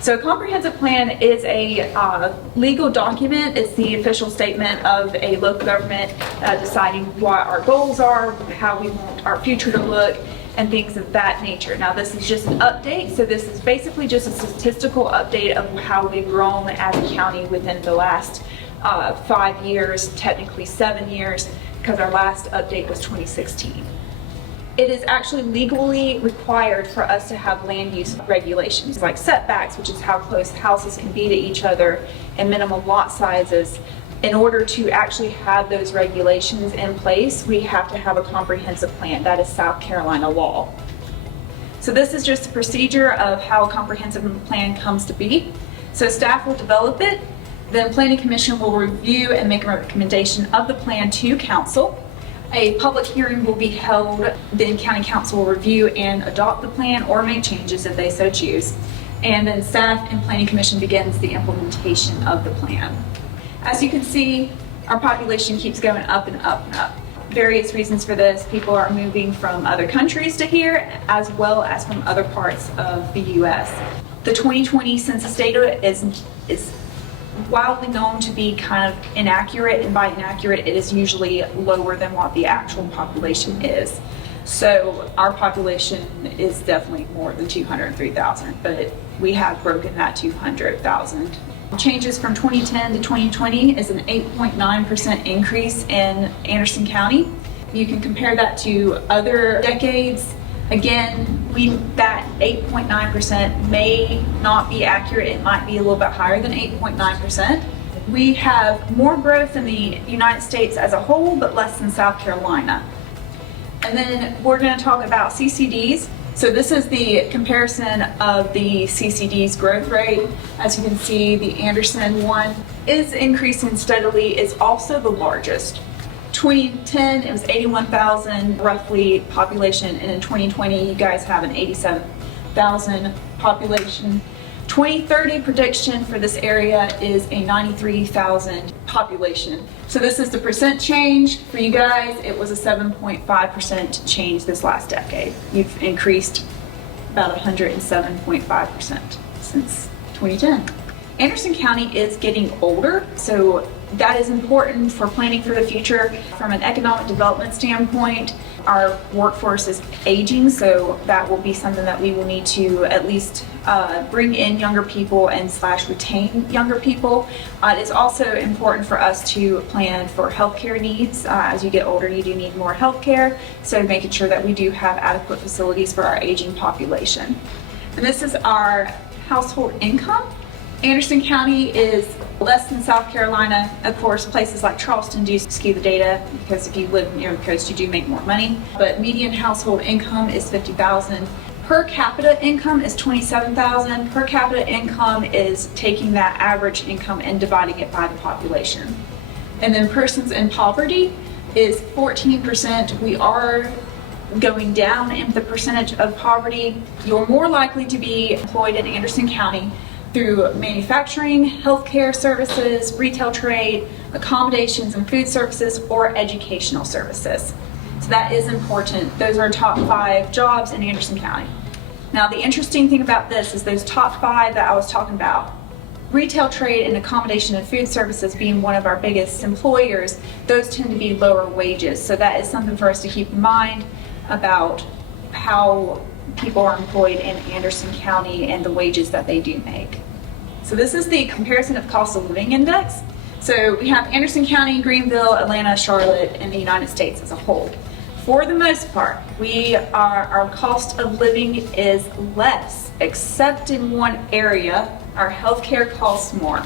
So a comprehensive plan is a legal document. It's the official statement of a local government deciding what our goals are, how we want our future to look, and things of that nature. Now this is just an update, so this is basically just a statistical update of how we've grown as a county within the last 5 years, technically 7 years, because our last update was 2016. It is actually legally required for us to have land use regulations like setbacks, which is how close houses can be to each other, and minimum lot sizes. In order to actually have those regulations in place, we have to have a comprehensive plan. That is South Carolina law. So this is just a procedure of how a comprehensive plan comes to be. So staff will develop it, then Planning Commission will review and make a recommendation of the plan to council. A public hearing will be held, then County Council will review and adopt the plan or make changes if they so choose. And then staff and Planning Commission begins the implementation of the plan. As you can see, our population keeps going up and up and up. Various reasons for this. People are moving from other countries to here, as well as from other parts of the U.S. The 2020 census data is wildly known to be kind of inaccurate, and by inaccurate, it is usually lower than what the actual population is. So our population is definitely more than 203,000, but we have broken that 200,000. Changes from 2010 to 2020 is an 8.9% increase in Anderson County. You can compare that to other decades. Again, that 8.9% may not be accurate. It might be a little bit higher than 8.9%. We have more growth in the United States as a whole, but less than South Carolina. And then we're going to talk about CCDs. So this is the comparison of the CCD's growth rate. As you can see, the Anderson one is increasing steadily, is also the largest. 2010, it was 81,000 roughly population, and in 2020, you guys have an 87,000 population. 2030 prediction for this area is a 93,000 population. So this is the percent change for you guys. It was a 7.5% change this last decade. You've increased about 107.5% since 2010. Anderson County is getting older, so that is important for planning for the future. From an economic development standpoint, our workforce is aging, so that will be something that we will need to at least bring in younger people and retain younger people. It is also important for us to plan for healthcare needs. As you get older, you do need more healthcare, so making sure that we do have adequate facilities for our aging population. And this is our household income. Anderson County is less than South Carolina. Of course, places like Charleston do skew the data because if you live near the coast, you do make more money. But median household income is $50,000. Per capita income is $27,000. Per capita income is taking that average income and dividing it by the population. And then persons in poverty is 14%. We are going down in the percentage of poverty. You're more likely to be employed in Anderson County through manufacturing, healthcare services, retail trade, accommodations and food services, or educational services. So that is important. Those are top 5 jobs in Anderson County. Now the interesting thing about this is those top 5 that I was talking about, retail trade and accommodation and food services being one of our biggest employers, those tend to be lower wages. So that is something for us to keep in mind about how people are employed in Anderson County and the wages that they do make. So this is the comparison of cost of living index. So we have Anderson County, Greenville, Atlanta, Charlotte, and the United States as a whole. For the most part, our cost of living is less, except in one area, our healthcare costs more.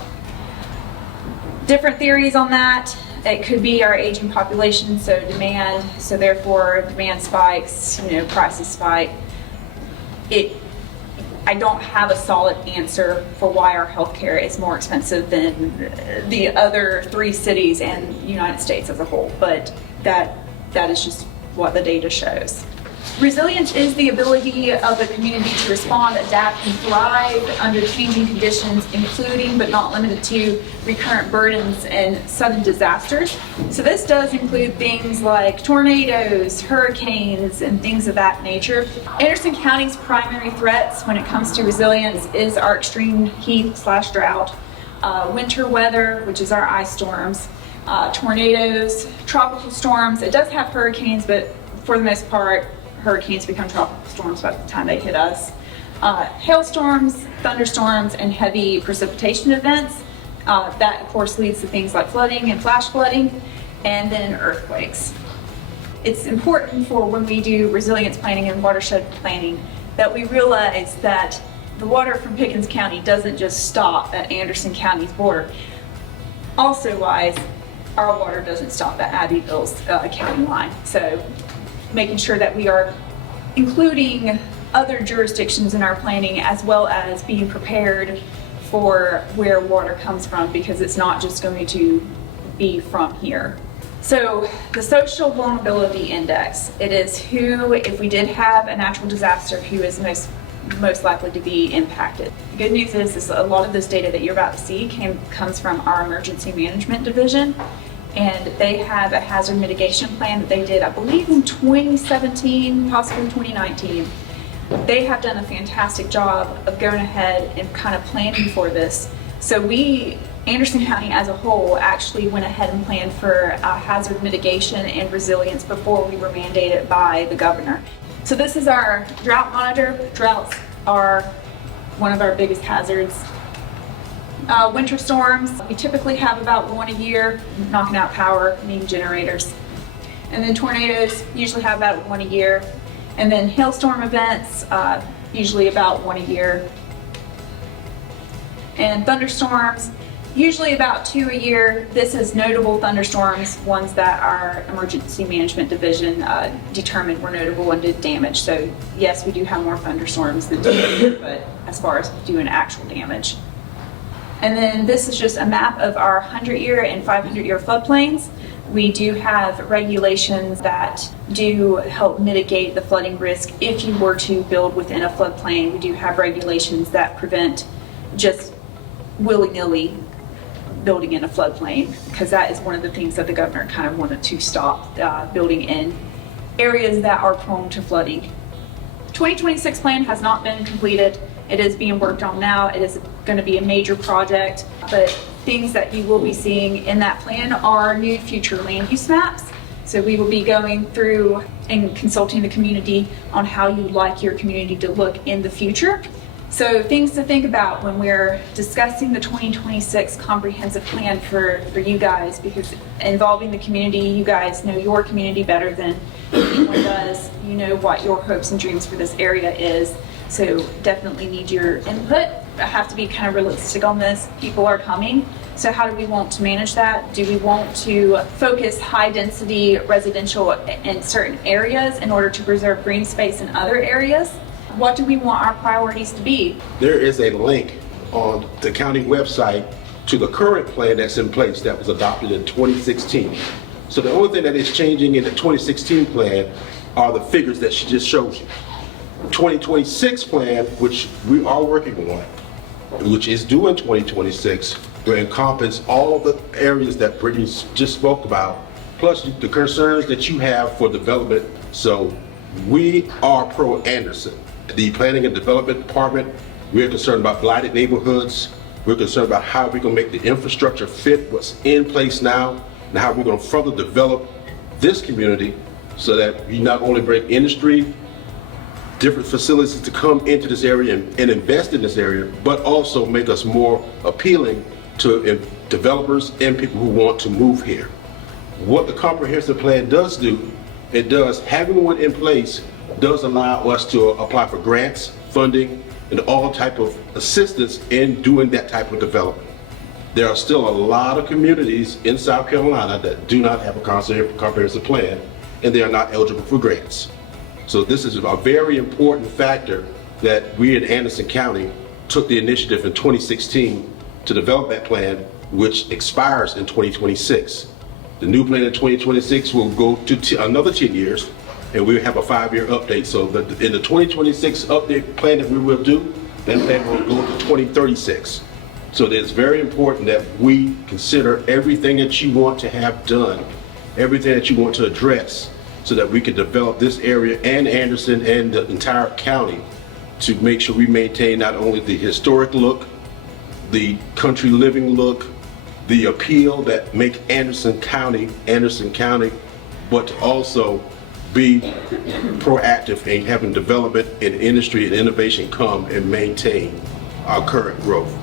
Different theories on that. It could be our aging population, so demand, so therefore demand spikes, prices spike. I don't have a solid answer for why our healthcare is more expensive than the other 3 cities and the United States as a whole, but that is just what the data shows. Resilience is the ability of a community to respond, adapt, and thrive under changing conditions, including but not limited to recurrent burdens and sudden disasters. So this does include things like tornadoes, hurricanes, and things of that nature. Anderson County's primary threats when it comes to resilience is our extreme heat/drought, winter weather, which is our ice storms, tornadoes, tropical storms. It does have hurricanes, but for the most part, hurricanes become tropical storms by the time they hit us. Hailstorms, thunderstorms, and heavy precipitation events. That, of course, leads to things like flooding and flash flooding, and then earthquakes. It's important for when we do resilience planning and watershed planning that we realize that the water from Pickens County doesn't just stop at Anderson County's border. Also wise, our water doesn't stop at Abbeville's county line. So making sure that we are including other jurisdictions in our planning, as well as being prepared for where water comes from, because it's not just going to be from here. So the social vulnerability index, it is who, if we did have a natural disaster, who is most likely to be impacted. The good news is a lot of this data that you're about to see comes from our emergency management division. And they have a hazard mitigation plan that they did, I believe, in 2017, possibly 2019. They have done a fantastic job of going ahead and kind of planning for this. So Anderson County as a whole, actually went ahead and planned for hazard mitigation and resilience before we were mandated by the governor. So this is our drought monitor. Droughts are one of our biggest hazards. Winter storms, we typically have about one a year, knocking out power, needing generators. And then tornadoes usually have about one a year. And then hailstorm events, usually about one a year. And thunderstorms, usually about 2 a year. This is notable thunderstorms, ones that our emergency management division determined were notable and did damage. So yes, we do have more thunderstorms than 2, but as far as doing actual damage. And then this is just a map of our 100-year and 500-year floodplains. We do have regulations that do help mitigate the flooding risk if you were to build within a floodplain. We do have regulations that prevent just willy-nilly building in a floodplain, because that is one of the things that the governor kind of wanted to stop, building in areas that are prone to flooding. The 2026 plan has not been completed. It is being worked on now. It is going to be a major project, but things that you will be seeing in that plan are new future land use maps. So we will be going through and consulting the community on how you'd like your community to look in the future. So things to think about when we're discussing the 2026 comprehensive plan for you guys, because involving the community, you guys know your community better than anyone does. You know what your hopes and dreams for this area is. So definitely need your input. I have to be kind of realistic on this. People are coming. So how do we want to manage that? Do we want to focus high density residential in certain areas in order to preserve green space in other areas? What do we want our priorities to be? There is a link on the county website to the current plan that's in place that was adopted in 2016. So the only thing that is changing in the 2016 plan are the figures that she just showed you. 2026 plan, which we are working on, which is due in 2026, will encompass all of the areas that Brittany just spoke about, plus the concerns that you have for development. So we are pro Anderson. The Planning and Development Department, we're concerned about blighted neighborhoods. We're concerned about how we're going to make the infrastructure fit what's in place now, and how we're going to further develop this community so that we not only bring industry, different facilities to come into this area and invest in this area, but also make us more appealing to developers and people who want to move here. What the comprehensive plan does do, it does, having one in place, does allow us to apply for grants, funding, and all type of assistance in doing that type of development. There are still a lot of communities in South Carolina that do not have a comprehensive plan, and they are not eligible for grants. So this is a very important factor that we in Anderson County took the initiative in 2016 to develop that plan, which expires in 2026. The new plan in 2026 will go to another 10 years, and we have a 5-year update. So in the 2026 update plan that we will do, that plan will go to 2036. So it's very important that we consider everything that you want to have done, everything that you want to address, so that we can develop this area and Anderson and the entire county to make sure we maintain not only the historic look, the country living look, the appeal that make Anderson County, but to also be proactive in having development and industry and innovation come and maintain our current growth.